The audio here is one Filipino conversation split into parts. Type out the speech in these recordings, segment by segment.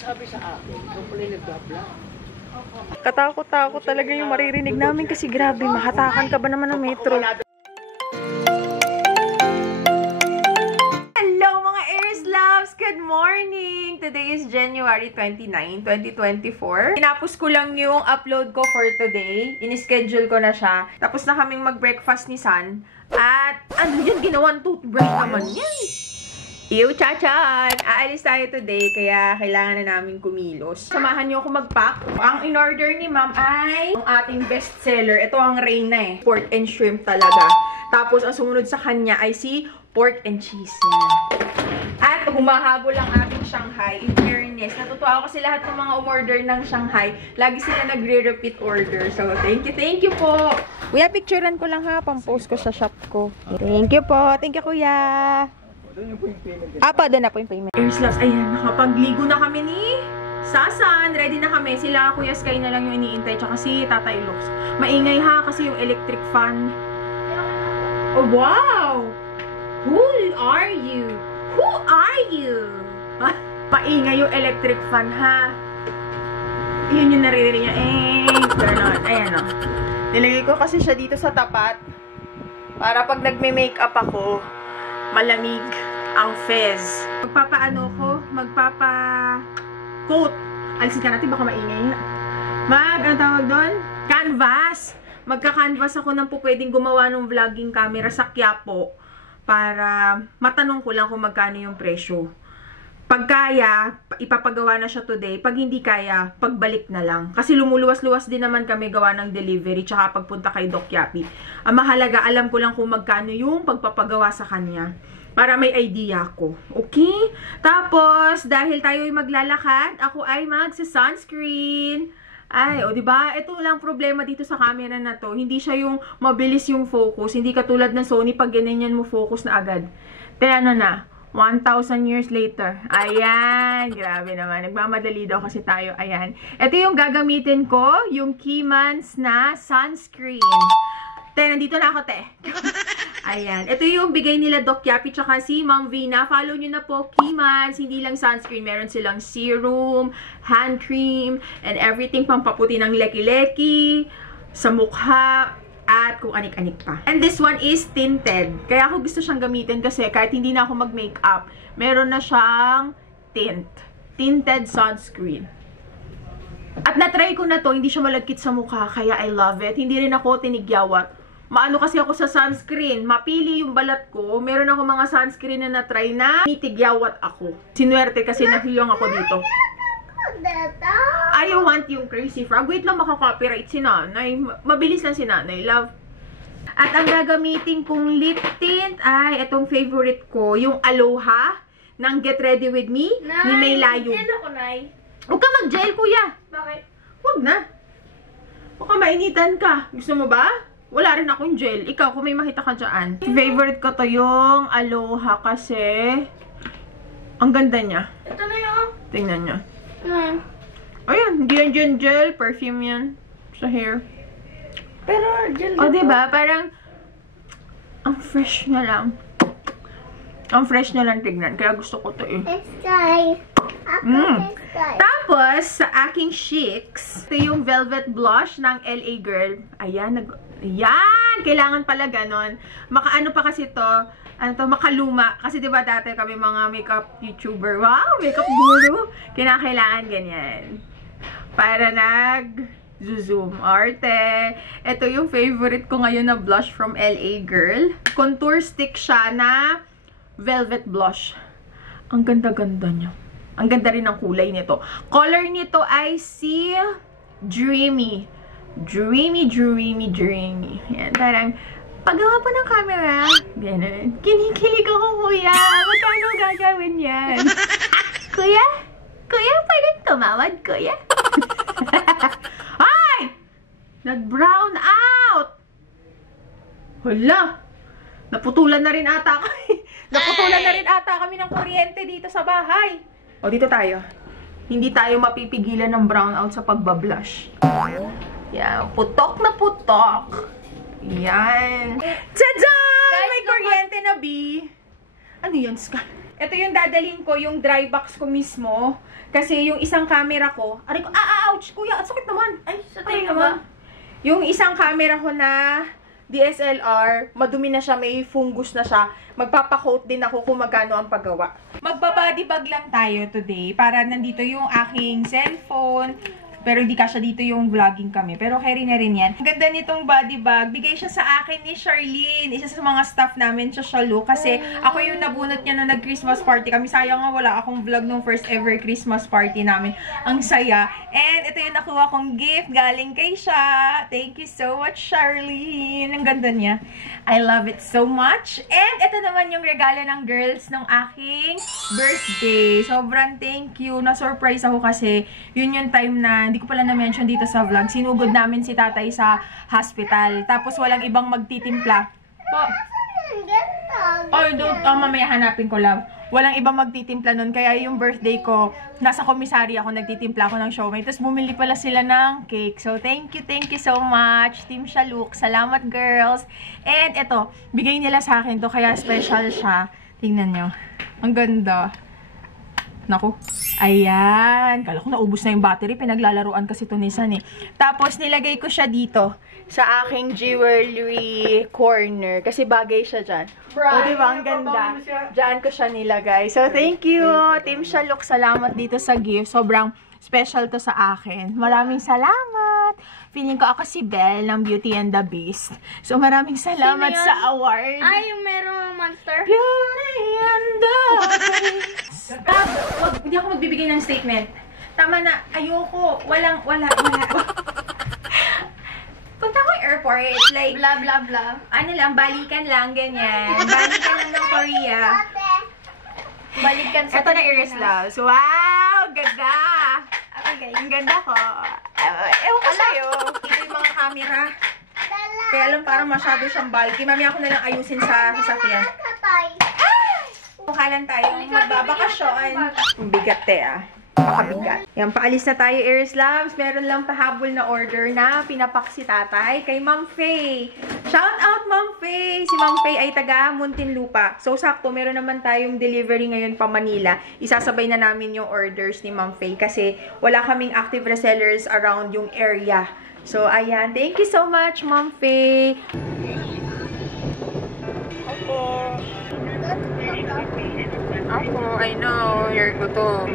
nagsabi sa akin, ikaw pala yung nag-vlog. Katakot-takot talaga yung maririnig namin kasi grabe, mahatakan ka ba naman ng metro? Hello mga Aries Loves! Good morning! Today is January 29, 2024. Tinapos ko lang yung upload ko for today. In-schedule ko na siya. Tapos na kaming mag-breakfast ni San. At ano yan? Ginawang toothbrush naman yan. Ew, chachan! Aalis tayo today, kaya kailangan na namin kumilos. Samahan niyo ako mag-pack. Ang in-order ni ma'am ay ang ating bestseller. Ito ang Reyna eh. Pork and shrimp talaga. Tapos, ang sumunod sa kanya ay si pork and cheese. Yan. At humahabol ang ating Shanghai. In fairness, natutuwa ako kasi lahat ng mga umorder ng Shanghai, lagi sila nagre-repeat order. So, thank you po! Kuya, picturean ko lang ha. Pang-post ko sa shop ko. Thank you po. Thank you, kuya. Doon po yung payment. Doon na po yung payment. Aries Loves, ayan, nakapagligo na kami ni Sasan. Ready na kami. Sila, Kuya Sky na lang yung iniintay. Tsaka si Tatay Lux. Maingay ha, kasi yung electric fan. Oh, wow! Who are you? Who are you? Ha? Maingay yung electric fan, ha? Yun yung naririnig niya. Ganon. Ayan, o. Nilagay ko kasi siya dito sa tapat. Para pag nagme-makeup ako, malamig ang fez. Magpapaano ko? Magpapa-coat. Alisin ka natin, baka maingay na. Ano tawag doon? Canvas. Magka-canvas ako ng pwedeng gumawa ng vlogging camera sa Quiapo para matanong ko lang kung magkano yung presyo. Pag kaya, ipapagawa na siya today. Pag hindi kaya, pagbalik na lang. Kasi lumuluwas-luwas din naman kami gawa ng delivery tsaka pagpunta kay Doc Yapi. Ang mahalaga, alam ko lang kung magkano yung pagpapagawa sa kanya. Para may idea ko. Okay? Tapos, dahil tayo ay maglalakad, ako ay magsa-sunscreen. Ay, o diba? Ito lang problema dito sa camera na to. Hindi siya yung mabilis yung focus. Hindi katulad ng Sony, pag ganyan mo focus na agad. Pero ano na? 1,000 years later. Ayan. Grabe naman. Nagmamadali daw kasi tayo. Ayan. Ito yung gagamitin ko. Yung Keymans na sunscreen. Nandito na ako, te. Ayan. Ito yung bigay nila Doc Yapi tsaka si Ma'am Vina. Follow nyo na po, Keymans. Hindi lang sunscreen. Meron silang serum, hand cream, and everything pampaputi ng leki-leki, sa mukha, at kung anik-anik pa. And this one is tinted. Kaya ako gusto siyang gamitin kasi kahit hindi na ako mag-makeup, meron na siyang tint. Tinted sunscreen. At na-try ko na to, hindi siya malagkit sa mukha, kaya I love it. Hindi rin ako tinigyawat. Maano kasi ako sa sunscreen, mapili yung balat ko. Meron ako mga sunscreen na na-try na titigyawat ako. Sinuwerte kasi nahiyong ako dito. I want yung Crazy Frog. Wait lang, makaka-copyright si nanay. Mabilis lang si nanay, love. At ang gagamitin kong lip tint ay itong favorite ko, yung Aloha ng Get Ready With Me ni May Layo. Gel ako, Nay. Huwag ka mag-gel, kuya. Bakit? Huwag na. Baka mainitan ka. Gusto mo ba? Wala rin akong gel. Ikaw, kung may makita ka dyan. Favorite ko to yung Aloha kasi ang ganda niya. Ito na yun. Tingnan niya. Ayan, hindi yan gel. Perfume yan. Sa hair. pero gel O, diba? Parang ang fresh na lang. Ang fresh na lang tignan. Kaya gusto ko to eh. Tapos, sa aking cheeks, ito yung Velvet Blush ng LA Girl. Ayan. Ayan! Kailangan pala ganon. Makaano pa kasi to, makaluma. Kasi diba dati kami mga makeup YouTuber. Wow! Makeup guru! Kinakailangan ganyan. Para nag-zoom. Arte. Ito yung favorite ko ngayon na blush from LA Girl. Contour stick siya na velvet blush. Ang ganda-ganda niya. Ang ganda rin ng kulay nito. Color nito ay si Dreamy. Dreamy. Yan, parang paggawa po ng camera. Ganun. Kinikilig ako, kuya. Magkano gagawin yan? Kuya? Kuya, pwede tumawad, kuya? Ay! Nag-brown out! Hala! Naputulan na rin ata kami. Naputulan na rin ata kami ng kuryente dito sa bahay. O, dito tayo. Hindi tayo mapipigilan ng brownout sa pagbablush. Yan. Putok na putok. Yan. Tadaan! May kuryente na, B. Ano yan, Sky? ito yung dadalhin ko, yung dry box ko mismo. Kasi yung isang camera ko, aray ko, ouch, kuya, sakit naman. Ay, sa tayo naman. Yung isang camera ko na DSLR, madumi na siya, may fungus na siya. Magpapakoat din ako kung magkano ang paggawa. Magbabody bag lang tayo today para nandito yung aking cellphone. Pero hindi kasya dito yung vlogging kami. Pero carry na rin yan. Ang ganda nitong body bag. Bigay siya sa akin ni Charlene. Isa sa mga staff namin sa Shalo. Kasi ako yung nabunot niya nung nag-Christmas party kami. Sayang nga wala akong vlog nung first ever Christmas party namin. Ang saya. And ito yung nakuha kong gift. Galing kay siya. Thank you so much, Charlene. Ang ganda niya. I love it so much. And ito naman yung regalo ng girls nung aking birthday. Sobrang thank you. Na-surprise ako kasi yun yung time na hindi ko pala na-mention dito sa vlog. Sinugod namin si tatay sa hospital. Tapos walang ibang magtitimpla. Po. Mamaya hanapin ko, love. Walang ibang magtitimpla nun. Kaya yung birthday ko, nasa komisarya ako, nagtitimpla ako ng siomai. Tapos bumili pala sila ng cake. So, thank you so much, Team Shaluk. Salamat, girls. And eto, bigay nila sa akin to, kaya special siya. Tingnan nyo. Ang ganda. Naku. Ayan. Kala ko naubos na yung battery. Pinaglalaruan kasi ito ni San eh. Tapos, nilagay ko siya dito sa aking jewelry corner. Kasi bagay siya dyan. O, diba? Ang ganda. Diyan ko siya nilagay. So, thank you, Team Shaluk. Salamat dito sa gift. Sobrang special to sa akin. Maraming salamat. Feeling ko ako si Belle ng Beauty and the Beast. So, maraming salamat sa award. Ay, yung merong monster. Beauty and the Beast. Hindi ako magbibigay ng statement. Tama na. Ayoko. Wala. Punta ko airport. Like, Blah, blah, blah. ano lang, balikan lang, ganyan. Balikan lang ng Korea. Balikan sa Ito na Iris Loves. Wow! Ganda! Okay, guys. Ang ganda ko. Ewan ko sa'yo. Ito yung mga camera. Kaya lang parang masyado siyang bulky. Mamaya ako na lang ayusin sa sasakyan. Mukha lang tayo magbabakasyon. Ang bigat Pakabigat. Yan, paalis na tayo, Iris Loves. Meron lang pahabol na order na pinapak si tatay kay Ma'am Faye. Shout out, Ma'am Faye! Si Ma'am Faye ay taga Muntinlupa. So, sakto, meron naman tayong delivery ngayon pa Manila. Isasabay na namin yung orders ni Ma'am Faye kasi wala kaming active resellers around yung area. So, ayan. Thank you so much, Ma'am Faye. Ako, I know. You're gutom.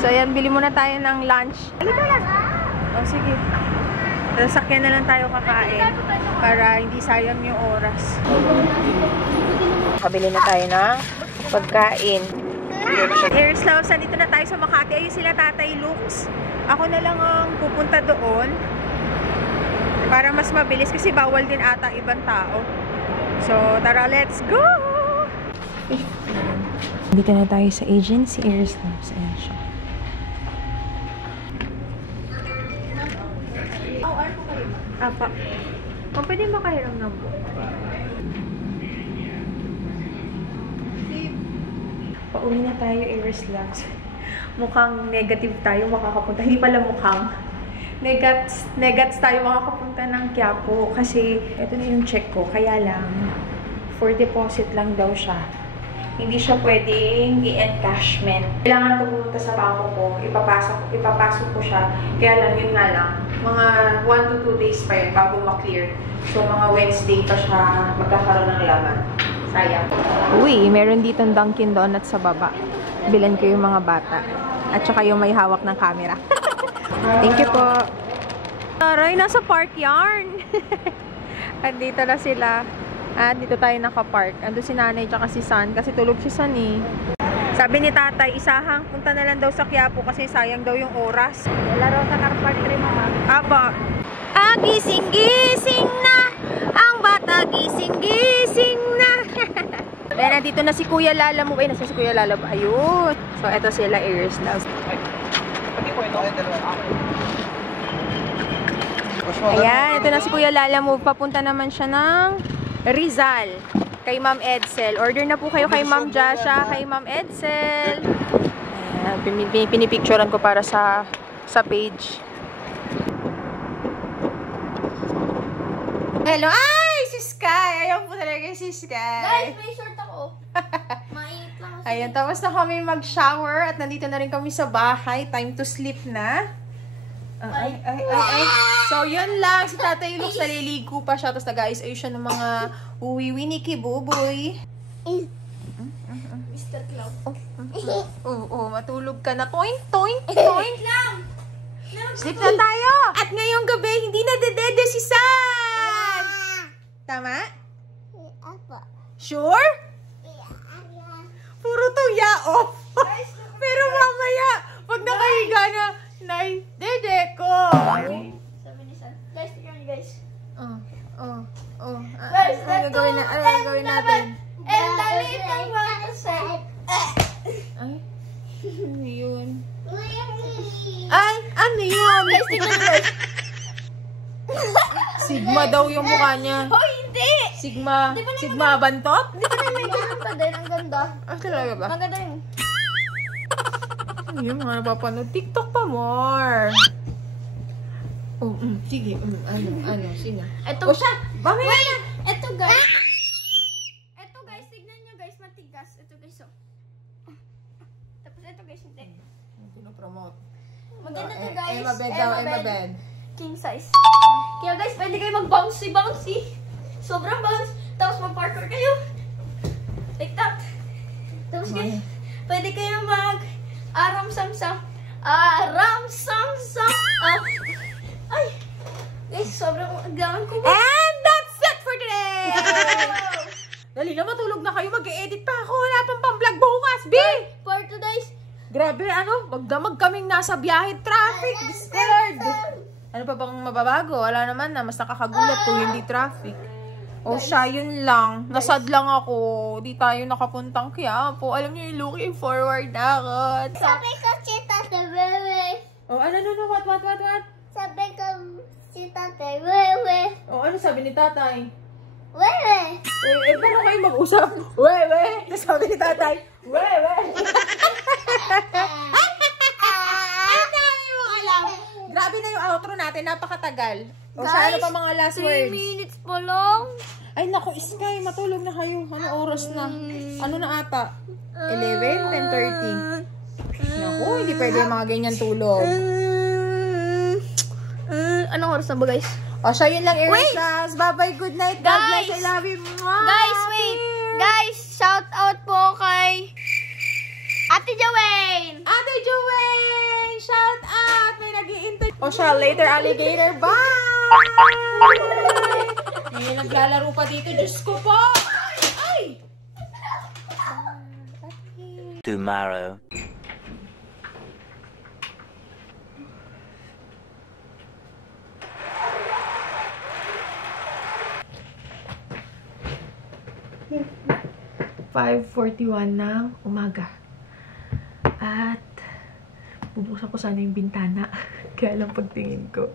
So, ayan. Bili muna tayo ng lunch. Halika lang. Oh, sige. Sasakyan na lang tayo kakain para hindi sayang yung oras. Kabili na tayo ng pagkain. Iris Loves, dito na tayo sa Makati. Ayun sila Tatay Lux. Ako na lang ang pupunta doon para mas mabilis kasi bawal din ata ibang tao. So, tara, let's go! Dito na tayo sa agency, Iris Loves. Ayan siya. Apa. O, pwede makahiram ng buo. Pauwi na tayo, Iris Loves. Mukhang negative tayo makakapunta. Hindi pala mukhang. Negats tayo makakapunta ng Quiapo. Kasi, ito na yung check ko. Kaya lang, for deposit lang daw siya. Hindi siya pwedeng i-encashment. Kailangan ko pumunta sa bangko ko. Ipapasok ko siya. Kaya lang, yun nga lang. Mga 1 to 2 days pa yun bago ma-clear. So, mga Wednesday pa siya magkakaroon ng laman. Sayang. Uy, meron ditong Dunkin Donuts sa baba. Bilan ko yung mga bata. At saka yung may hawak ng camera. Thank you po. Taray, nasa park yarn. At dito na sila. At dito tayo nakapark. Ando si nanay tsaka si San. Kasi tulog si San eh. Sabi ni tatay, isahang punta na lang daw sa Quiapo kasi sayang daw yung oras. Laro sa car park 3, mama. Aba. Gising-gising na. Ang bata gising-gising na. Dahil nandito na si Kuya Lala mo. Ay, nasa si Kuya Lala ba? Ayun. So, eto sila, Iris Loves. Ayan, ito na si Kuya Lala mo. Papunta naman siya ng Rizal. Kay Ma'am Edsel. Order na po kayo kay Ma'am Jasha, kay Ma'am Edsel. Ayan, pinipicturean ko para sa page. Hello! Ay! Si Sky! Ayaw po talaga si si Guys, Sky. may short ako. Mainit lang kasi. Ayan, tapos na kami mag-shower at nandito na rin kami sa bahay. Time to sleep na. Ay. So, yun lang. Si Tatay Lux naliligo pa siya. Tapos nag-ayos-ayos siya ng mga uwiwi ni Kibuboy. Mr. Cloud. Oo, matulog ka na. Toink, toink, toink. lang! Sleep na tayo! At ngayong gabi, hindi na dedede si San! Tama? Sure? Puro to ya-off. Pero mamaya, pag nakahiga na, Nay, dede ko. Sabi ni San. Guys, tignan niyo guys. Ano gagawin natin? And the little one said, Ay, ano yun? Ay, ano yun? guys, tignan niyo guys. Sigma daw yung mukha niya. Oh, hindi! Sigma bantot? Di ba na may ganun pa din? Ang ganda. Ah, talaga ba? Ang ganda yun. Ano yung mga napapanood? TikTok pa more. Sige. Sino? Ito. O siya, mamaya na. Ito guys. Ito guys, tignan nyo guys, matigas. Ito guys, oh. Tapos ito guys, hindi. Promote. Maganda to guys. Emma bed daw, Emma bed. King size. Kaya guys, pwede kayo mag-bouncy. Sobrang bounce. Tapos mag-parkour kayo. Like that. Tapos guys, pwede kayo mag-aram-sam-sam. Aram-sam-sam. Ay. Guys, sobrang gaman ko. And that's it for today! Dali na, matulog na kayo. Mag-e-edit pa ako. Wala pang vlog bukas, B! For today's Grabe, magdamag kaming nasa biyahe. Traffic, scared. Ano pa bang mababago? Wala naman na. Mas nakakagulat kung hindi traffic. O siya, yun lang. Nasad lang ako. Di tayo nakapuntang Quiapo. Alam niyo yung looking forward na ako. sabi ko si Tate Wewe. O ano? What? Sabi ko si Tate Wewe. O ano sabi ni tatay? Wewe. Paano kayo mag-usap? Wewe! Tapos sabi ni tatay, Wewe! Ang dami mo alam. Grabe na yung outro natin. Napakatagal. O sa ano pa mga last 3 words? minutes pa lang. Ay naku, Sky, matulog na kayo. Ano oras na? Ano na ata? 11? 10:30? Naku, hindi pwede yung mga ganyan tulog. Anong oras na ba guys? O siya, yun lang, Erin Class. Bye-bye, good night. God bless, I Guys! love you. Mwah! Guys, wait. Guys, shout out po kay Ate Joanne. Ate Joanne! Shout out! May nag-i-intern. O siya, later alligator. Bye! May naglalaro pa dito. Diyos ko po! Ay! Tomorrow. ng umaga. At bubuksan ko sana yung bintana. Kaya lang pagtingin ko,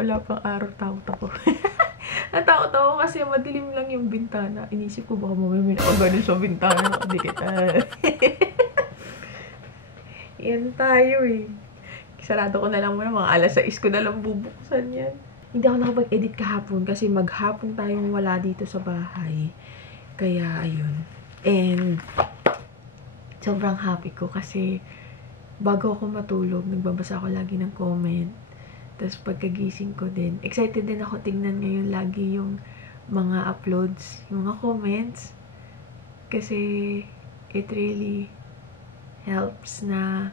wala pang araw, takot ako. Natakot ako kasi madilim lang yung bintana. Inisip ko baka mamaya may nakagano sa bintana. Nakadikit. Yan tayo eh. Sarado ko na lang muna. Mga alas 6 ko na lang bubuksan yan. Hindi ako nakapag-edit kahapon kasi maghapon tayong wala dito sa bahay. Kaya ayun. And sobrang happy ko kasi bago ako matulog, nagbabasa ako lagi ng comment. Tapos pagkagising ko din, excited din ako tingnan ngayon lagi yung mga uploads, yung mga comments. Kasi it really helps na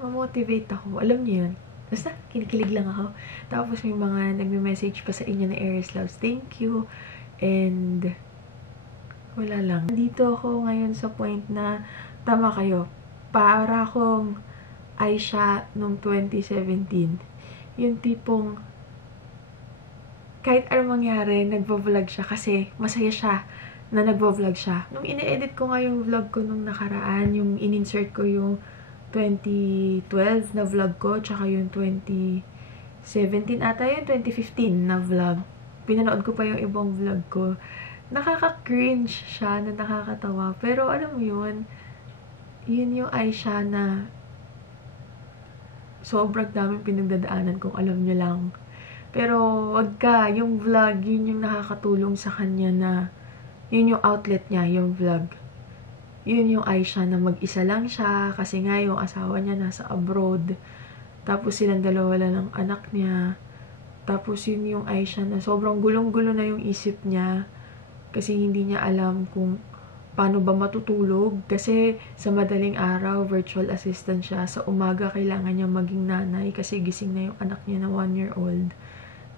ma-motivate ako. Alam niyo yun. Basta, kinikilig lang ako. Tapos may mga nagme-message pa sa inyo na Aries Loves. Thank you. And wala lang. Dito ako ngayon sa point na tama kayo. Para akong Aisha nung 2017. Yung tipong kahit anong mangyari, nagvo-vlog siya kasi masaya siya na nagvo-vlog siya. Nung ine-edit ko nga yung vlog ko nung nakaraan, yung in-insert ko yung 2012 na vlog ko, tsaka yung 2017 ata yung 2015 na vlog. Pinanood ko pa yung ibang vlog ko. Nakaka-cringe siya na nakakatawa. Pero alam mo yun yung Aisha na sobrang daming pinagdadaanan kung alam nyo lang. Pero wag ka, yung vlog, yun yung nakakatulong sa kanya na, yun yung outlet niya, yung vlog. Yun yung Aisha na mag-isa lang siya, kasi nga yung asawa niya nasa abroad. Tapos silang dalawa lang ng anak niya. Tapos yun yung Aisha na sobrang gulong-gulo na yung isip niya, kasi hindi niya alam kung paano ba matutulog. Kasi sa madaling araw, virtual assistant siya. Sa umaga, kailangan niya maging nanay kasi gising na yung anak niya na 1-year-old.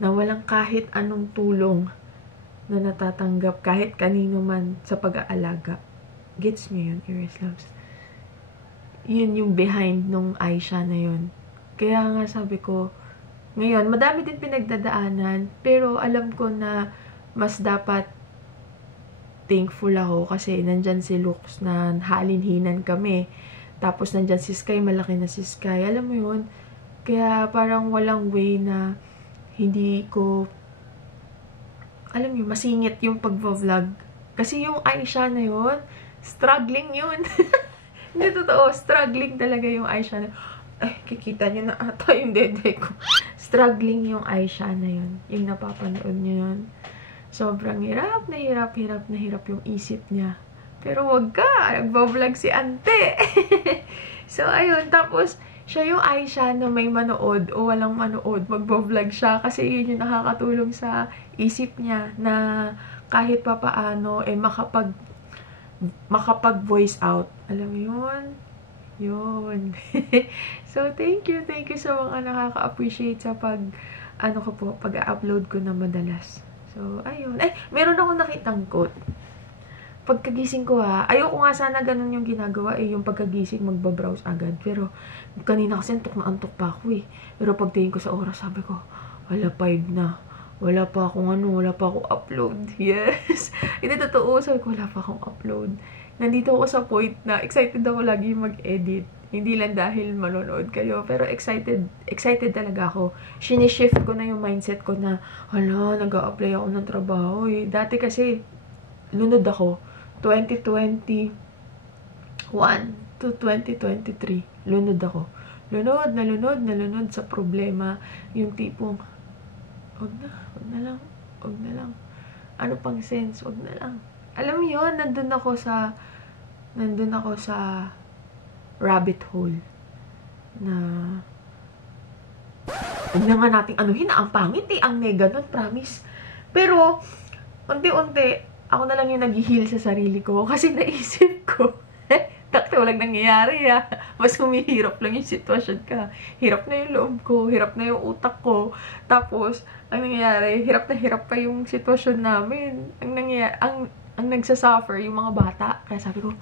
Na walang kahit anong tulong na natatanggap kahit kanino man sa pag-aalaga. Gets niyo yun, Iris Loves? Yun yung behind nung Aisha na yun. Kaya nga sabi ko, ngayon, madami din pinagdadaanan, pero alam ko na mas dapat thankful ako kasi nandyan si Lux na halinhinan kami. Tapos nandyan si Sky, malaki na si Sky. Alam mo yun? Kaya parang walang way na hindi ko, alam mo, masingit yung pag-vlog. Kasi yung Aisha na yun, struggling yun. Hindi totoo, struggling talaga yung Aisha na, ay, kikita nyo na ata yung dede ko. Struggling yung Aisha na yun. Yung napapanood nyo yun. Sobrang hirap na hirap yung isip niya. Pero wag ka, nagbablog si ante. So, ayun. Tapos, siya yung Aisha na may manood o walang manood, magbablog siya. Kasi yun yung nakakatulong sa isip niya na kahit papaano, makapag-voice out. Alam mo yun? Yun. So, thank you sa mga nakaka-appreciate sa pag-upload ko na madalas. So, ayun. Meron ako nakitang quote. Pagkagising ko ayoko nga sana ganun yung ginagawa yung pagkagising magbabrowse agad. Pero, kanina kasi antok na antok pa ako Pero pagtingin ko sa oras, sabi ko, wala 5 na. Wala pa akong upload. Yes. Hindi totoo. Sabi ko, wala pa akong upload. Nandito ako sa point na excited ako lagi mag-edit. Hindi lang dahil manonood kayo. Pero excited talaga ako. Shinishift ko na yung mindset ko na, hala, nag-a-apply ako ng trabaho Dati kasi, lunod ako. 2021 to 2023. Lunod ako. Lunod sa problema. Yung tipong, wag na lang. Ano pang sense? Wag na lang. Alam mo yun, nandun ako sa rabbit hole na huwag na nga nating anuhin ang pangit ang nega nun, promise. Pero, unti-unti, ako na lang yung nag-heal sa sarili ko kasi naisip ko, takte walang nangyayari mas humihirap lang yung sitwasyon ka. Hirap na yung loob ko, hirap na yung utak ko. Tapos, ang nangyayari, hirap na hirap pa yung sitwasyon namin. Ang nagsasuffer yung mga bata. Kaya sabi ko,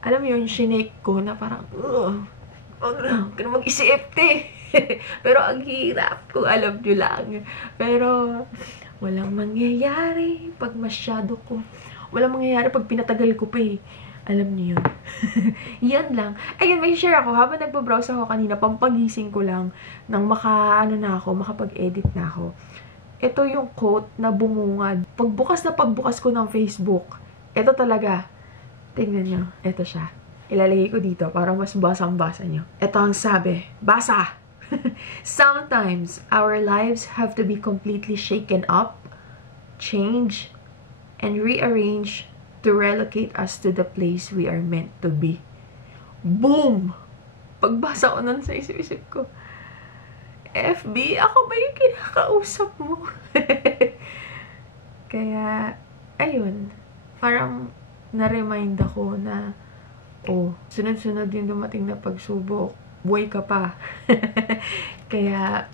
alam mo yun, shinake ko na parang, huwag na mag-isip, Pero ang hirap kung alam nyo lang. Pero, walang mangyayari pag masyado ko. Walang mangyayari pag pinatagal ko pa Alam niyo yun. Yan lang. Ayun, may share ako. Habang nagpo-browse ako kanina, pampagising ko lang nang makapag-edit na ako. Ito yung quote na bumungad. Pagbukas ko ng Facebook, ito talaga. Tingnan nyo. Ito siya. Ilalagay ko dito para mas basang-basa nyo. Ito ang sabi. Basa! Sometimes, our lives have to be completely shaken up, changed, and rearranged to relocate us to the place we are meant to be. Boom! Pagbasa ko nun sa isip-isip ko, FB, ako ba yung kinakausap mo? Kaya, ayun, parang na-remind ako na, sunod-sunod yung dumating na pagsubok. Buhay ka pa. Kaya,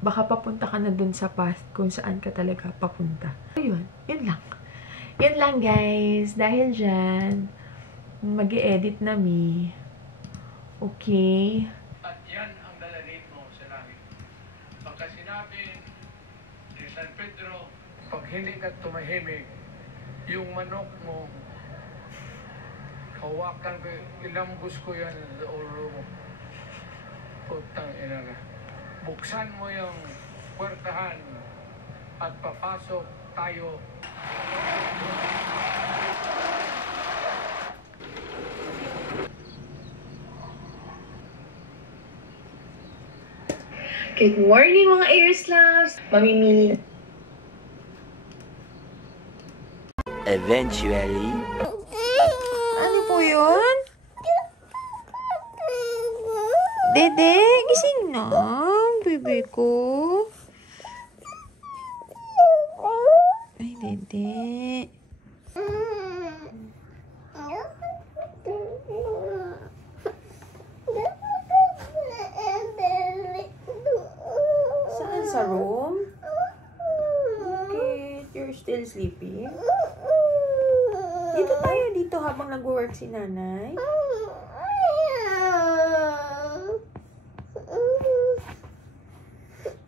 baka papunta ka na dun sa path kung saan ka talaga papunta. Ayun, yun lang. Yun lang, guys. Dahil dyan, mag-e-edit na mi. Okay? At yan ang dalalit mo sa langit. Pagka sinabi ni San Pedro, pag hindi ka tumahimik, yung manok mo, hawakan ko, ilambos ko yan sa ulo mo. Putang ina na. Buksan mo yung puwertahan at papasok tayo. Good morning mga Airslabs! Mamimili na. Eventually. Ano po yun? Dede, gising na. Bebe ko. Ay, Dede. Saan sa room? Okay, you're still sleeping? Dito tayo dito habang nag-work si nanay.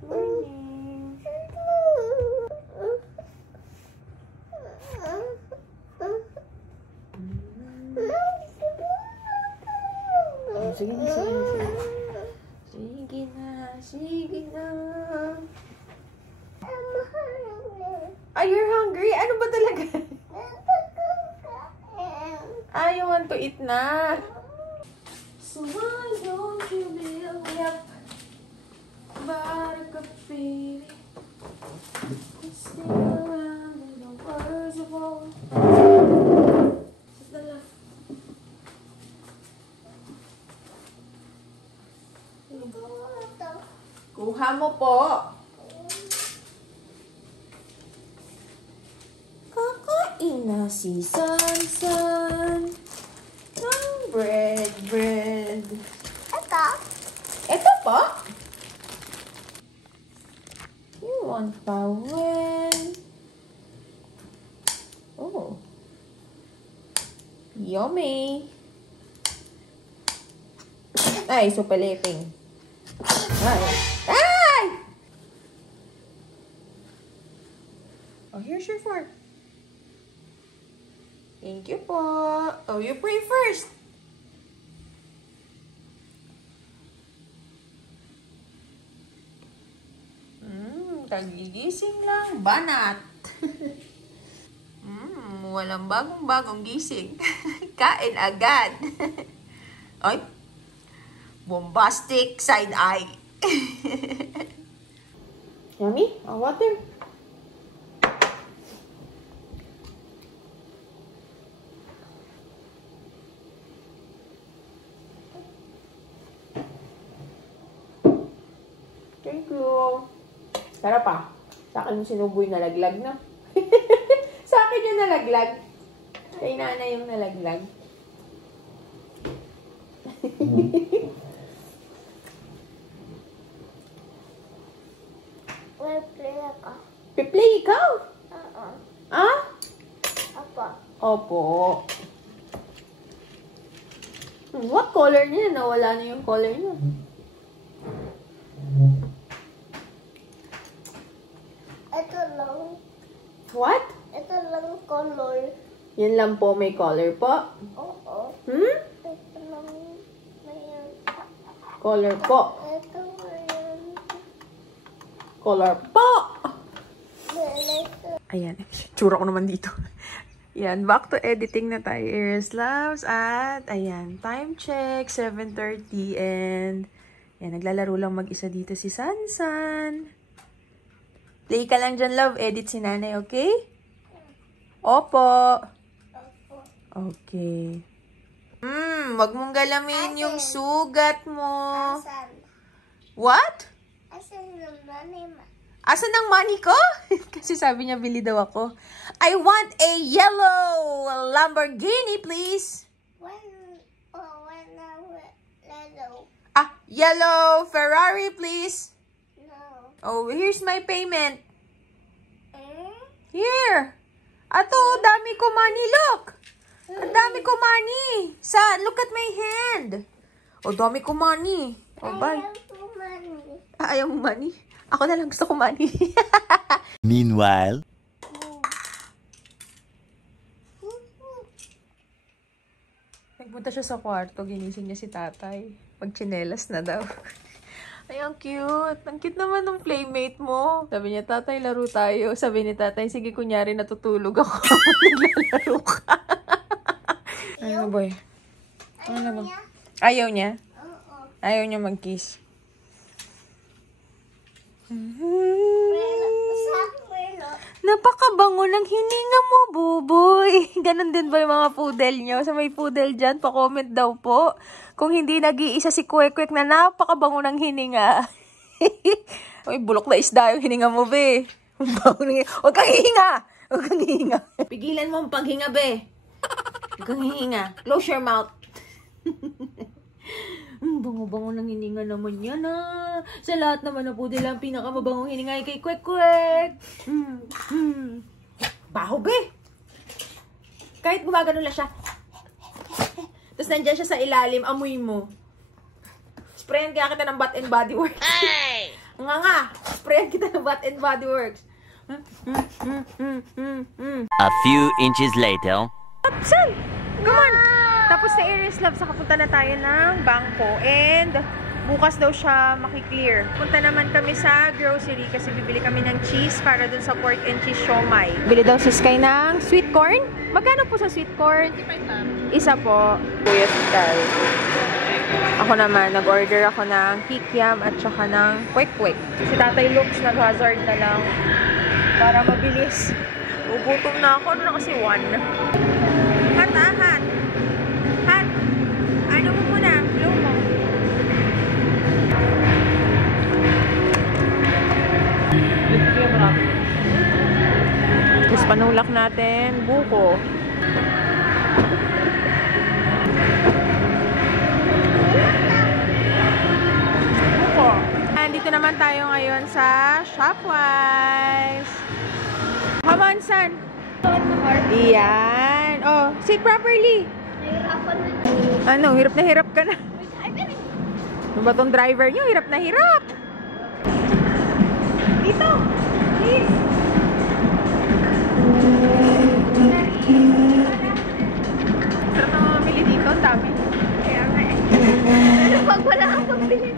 Morning. Sige na, sige na, sige na. Sige na, sige na. Are you hungry? Ano ba talaga? You want to eat na. So why don't you build me up? Buttercup baby. Stay around with the words of all. Kuha mo po. Kakain na si Sansan ng bread. Ito po? You want towel? Oh. Yummy. Ay, supaliping. Ay. Ay! Oh, here's your fork. Thank you po. Oh, you pray first. Kagigising lang. Banat. Walang bagong gising. Kain agad. Ay. Bombastic side eye. Yummy? Water. Thank you. Tara pa. Sa akin yung sinuboy nalaglag na. Sa akin yung nalaglag. Kay nanay yung nalaglag. Play ako. Piplay ikaw? Oo. Ah? Opo. Opo. What color niya? Nawala na yung color niya. Ito lang. What? Ito lang color. Yan lang po may color po. Oo. Ito lang. Mayan. Color po. Ito mayan. Color po. Ito. Ayan. Tsura ko naman dito. Yan. Back to editing na tayo, Airslabs. At, ayan. Time check. 7:30. And, yan. Naglalaro lang mag-isa dito si Sansan. Play ka lang dyan, love. Edit si nanay, okay? Opo. Okay. Wag mong galamin yung sugat mo. Asan? What? Asan yung money ma? Asan ang money ko? Kasi sabi niya, bili daw ako. I want a yellow Lamborghini, please. Yellow Ferrari, please. No. Oh, here's my payment. Here. Ato, dami ko money, look. Ang dami ko money. Look at my hand. Oh, dami ko money. Oh, bye. Ayaw mo money? Ako na lang gusto ko money. Meanwhile. Nagpunta siya sa kwarto, ginising niya si tatay. Pagchinelas na daw. Ay, ang cute. Ang cute naman ng playmate mo. Sabi niya, tatay, laro tayo. Sabi ni tatay, sige, kunyari natutulog ako. Naglalaro ka. Ano, boy? Ano ba? Ayaw niya? Ayaw niya mag-kiss. Napakabango ng hininga mo, Buboy. Ganon din ba yung mga poodle nyo? Sa may poodle dyan, pa-comment daw po. Kung hindi nag-iisa si Kwek-Kwek na napakabango ng hininga. Ay, bulok na isda yung hininga mo, be. Huwag kang hihinga! Huwag kang hihinga. Pigilan mo ang paghinga, be. Huwag kang hihinga. Close your mouth. Bango-bango ng hininga naman yan, ah. Sa lahat naman na poodle ang pinakamabangong hininga ay kay Kwek-Kwek. Baho, be. Kahit gumagano lang siya. Tapos nandyan siya sa ilalim, amoy mo. Sprayan kaya kita ng Bath and Body Works. Hey! Nga. Sprayan kita ng Bath and Body Works. A few inches later. Son, come on. Tapos na Aries Love, saka punta na tayo ng bangko. And bukas daw siya makiklear. Punta naman kami sa grocery kasi bibili kami ng cheese para dun sa pork and cheese siomai. Bili daw si Sky ng sweet corn. Magkano po sa sweet corn? 25. Isa po. Kuya Sky. Ako naman, nag-order ako ng kikiam at saka ng Kwek-Kwek. Si Tatay Lux nag-hazard na lang para mabilis. Ugutom na ako. Ano na kasi 1? Hat. Hat. Ano mo muna? Blow mo. Tapos panulak natin buko. Dito naman tayo ngayon sa Shopwise. Come on, son. Iyan. Oh, sit properly. Ano, hirap na hirap ka na. Ano ba tong driver nyo? Hirap na hirap. Dito. Please. Sarap na mamili dito. Ang dami. Kaya nga eh. Pero pag wala kang pambili.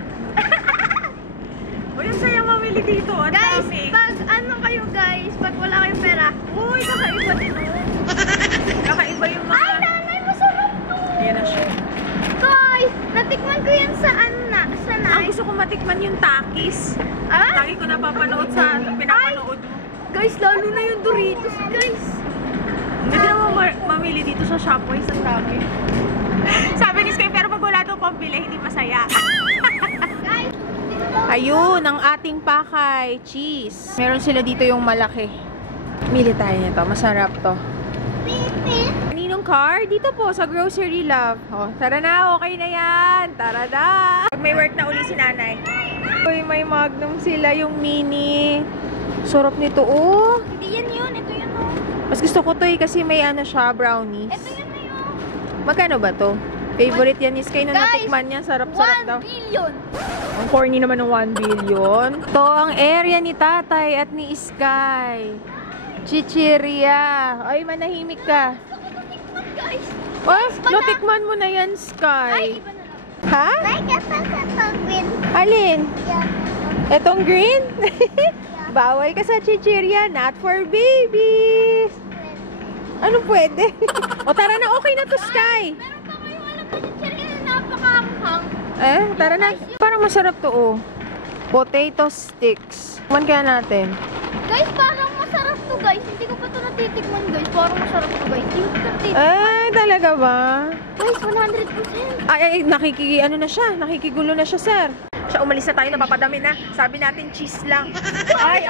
Uy, ang sayang mamili dito. Ang Guys, dami. pag ano kayo guys, pag wala kayong pera. Uy, kakaiba din oh. Kakaiba yung mga... Ay, nanay, masarap to. Yan na siya. Guys, natikman ko yan sa sa Ang night. gusto ko matikman yung takis. Ah? Lagi ko napapanood sa pinapanood mo. Guys, lalo na yung Doritos, guys. Hindi naman mamili dito sa Shopwise. Ang dami. Sabi ni Sky, pero pag wala daw pambili, hindi masaya. Guys, Ayun, ang ating pakay. Cheese. Meron sila dito yung malaki. Mili tayo nito. Masarap to. Kaninong car? Dito po, sa Grocery Love. Oh, tara na. Okay na yan. Tara na. Pag may work na uli si nanay. Uy, may Magnum sila. Yung mini. Sarap nito. Oh. hindi yan yun. Ito yun, oh. Mas gusto ko to eh kasi may ano siya, brownies. Ito yun na yun. Magkano ba to? Favorite yan ni Sky nung Guys, natikman niya. Sarap-sarap daw. 1 billion. Ang corny naman ng 1 billion. Ito ang area ni Tatay at ni Sky. Chichiria. Ay, manahimik ka. Guys, Oh, natikman mo na yan, ay, Sky. iba na lang. Ha? Like a green. Alin? Yeah. Etong green? Bawal ka sa chichiria. Not for babies. Ano pwede? O tara na, okay na to, Sky. Meron pa kayong alam na chichirya na napakaanghang. Tara na. Parang masarap to, oh. Potato sticks. Kuman kaya natin. Guys, parang masarap to, guys. Hindi ko pa to natitikman, guys. Parang masarap to, guys. Hindi ko to natitikman. Talaga ba? Guys, 100%. Ano na siya? Nakikigulo na siya, sir. Siya, umalis na tayo, napapadami na. Sabi natin, cheese lang. Ay!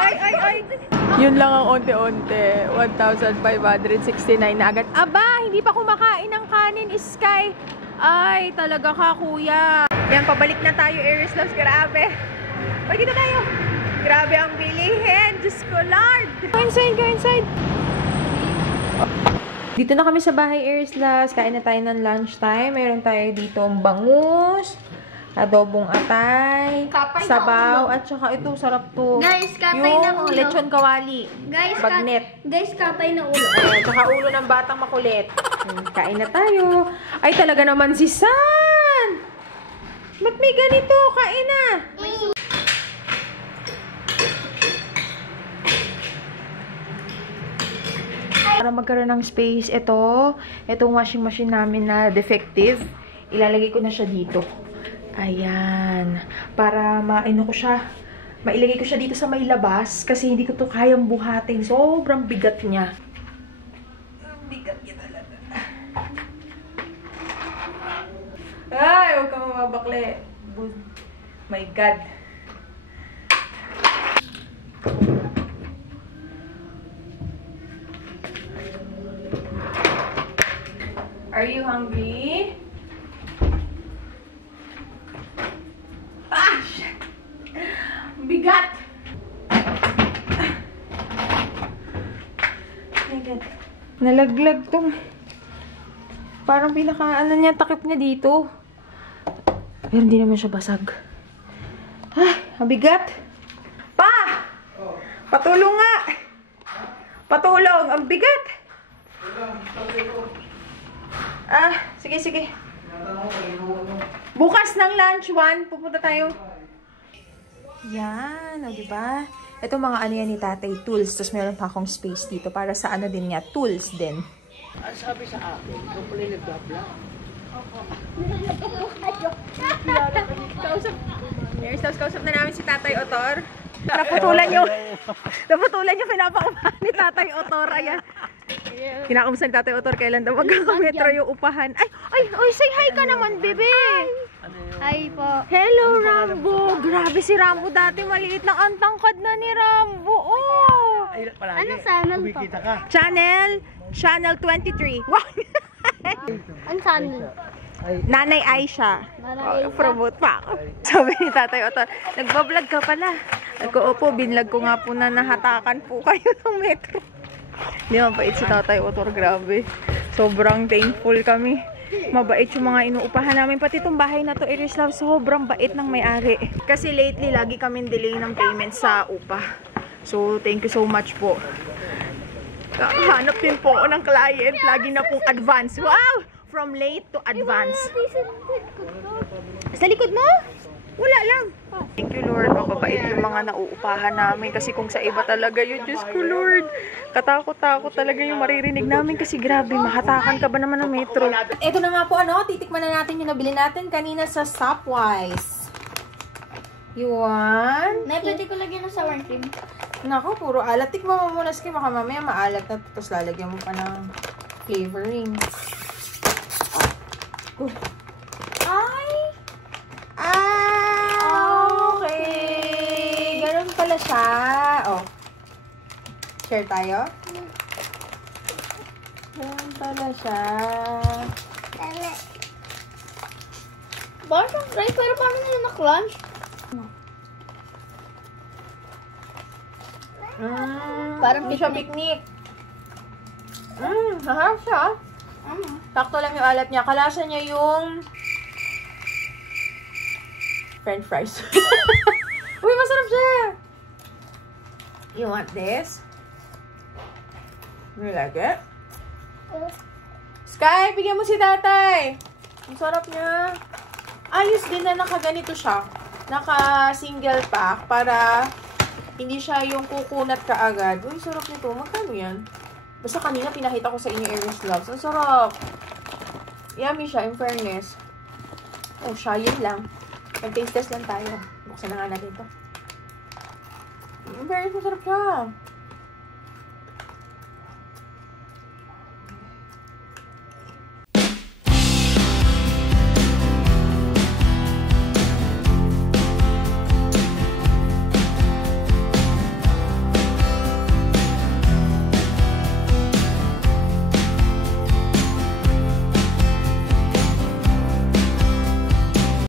Yun lang ang onte-onte. 1,569 na agad. Aba, hindi pa kumakain ng kanin, Sky. Ay, talaga ka, kuya. Yan, pabalik na tayo, Aries Loves. Grabe. Balik na tayo. Grabe ang bilihin. Diyos ko, Lord. Go inside. Dito na kami sa bahay, Aries Loves. Kain na tayo ng lunchtime. Meron tayo dito bangus, adobong atay, Kapay na sabaw, ulo. at saka ito, sarap to. Guys, kapay yung na ulo. lechon kawali. Guys, Bagnet. guys, kapay na ulo. Ayan, tsaka ulo ng batang makulit. Kain na tayo. Ay, talaga naman si San! Ba't may ganito? Kain na! Para magkaroon ng space, itong washing machine namin na defective, ilalagay ko na siya dito. Ayan. Para maino ko siya. Mailagay ko siya dito sa may labas kasi hindi ko to kayang buhatin. Sobrang bigat niya. Ang bigat niya talaga. Ay, huwag kang mabakli. My God. Are you hungry? Ah! Shit! Bigat! My God. Nalaglag tong parang pinaka-ano niya, takip niya dito. Pero hindi naman siya basag. Ay, ang bigat! Pa! Patulong nga! Patulong! Ang bigat! Ah, sige, sige. Bukas ng lunch, 1, pupunta tayo. Yan, o diba? Ito mga ano yan ni tatay, tools. Tapos meron pa akong space dito para sa ano din niya, tools din. Ang sabi sa akin, ikaw pala yung nag-vlog. Kausap na namin si Tatay Otor. Naputulan yung pinapaupahan ni Tatay Otor. Ayan. Kinakamusta ni Tatay Otor kailan daw magkakametro yung upahan. Ay, say hi ka naman, bebe. Hi po. Hello, Rambo. Grabe si Rambo dati. Maliit lang ang tangkad na ni Rambo. Oh. Anong channel po? Channel 23. Wow. Anong channel? Nanay Aisha. Nanay Aisha. Promote pa ako. Sabi ni Tatay Otor, nagbablog ka pala. Opo, binlog ko nga po na nahatakan po kayo ng metro. Hindi mabait si Tatay Otor, grabe. Sobrang thankful kami. Mabait yung mga inuupahan namin. Pati itong bahay na to, Irislav, sobrang bait ng may-ari. Kasi lately, lagi kaming delay ng payment sa upa. So, thank you so much po. Hanap din po ako ng client. Lagi na pong advance. Wow! From late to advance. Sa likod mo? Wala lang. Thank you, Lord. Mababait yung mga nauupahan namin. Kasi kung sa iba talaga yun, Diyos ko, Lord. Katakot-takot talaga yung maririnig namin. Kasi grabe, mahatakan ka ba naman ng metro? Ito na nga po, titikman na natin yung nabili natin kanina sa Shopwise. You want? Nay, pwede ko lagyan ng sour cream. Naku, puro alat. Tikman mo muna, Skim. Baka mamaya maalat na. Tapos lalagyan mo pa ng flavoring. Ay! Okay! Ganun pala siya. Oh. Share tayo? Ganun pala siya. Bakit ang fry? Pero paano nila na-crunch? Parang hindi siya picnic. Harap siya. Sakto lang yung alat niya. Kalasa niya yung French fries. Uy, masarap siya. You want this? You like it? Sky, bigyan mo si tatay. Ang sarap niya. Ayos din na nakaganito siya. Naka-single pack para hindi siya yung kukunat kaagad. Uy, sarap nito. Magkano yan? Basta kanina pinakita ko sa inyo Irislav. Ang sarap. Yummy siya, in fairness. Oh, siya yun lang. Mag-taste test lang tayo. Buksan na nga natin ito. In fairness, masarap siya.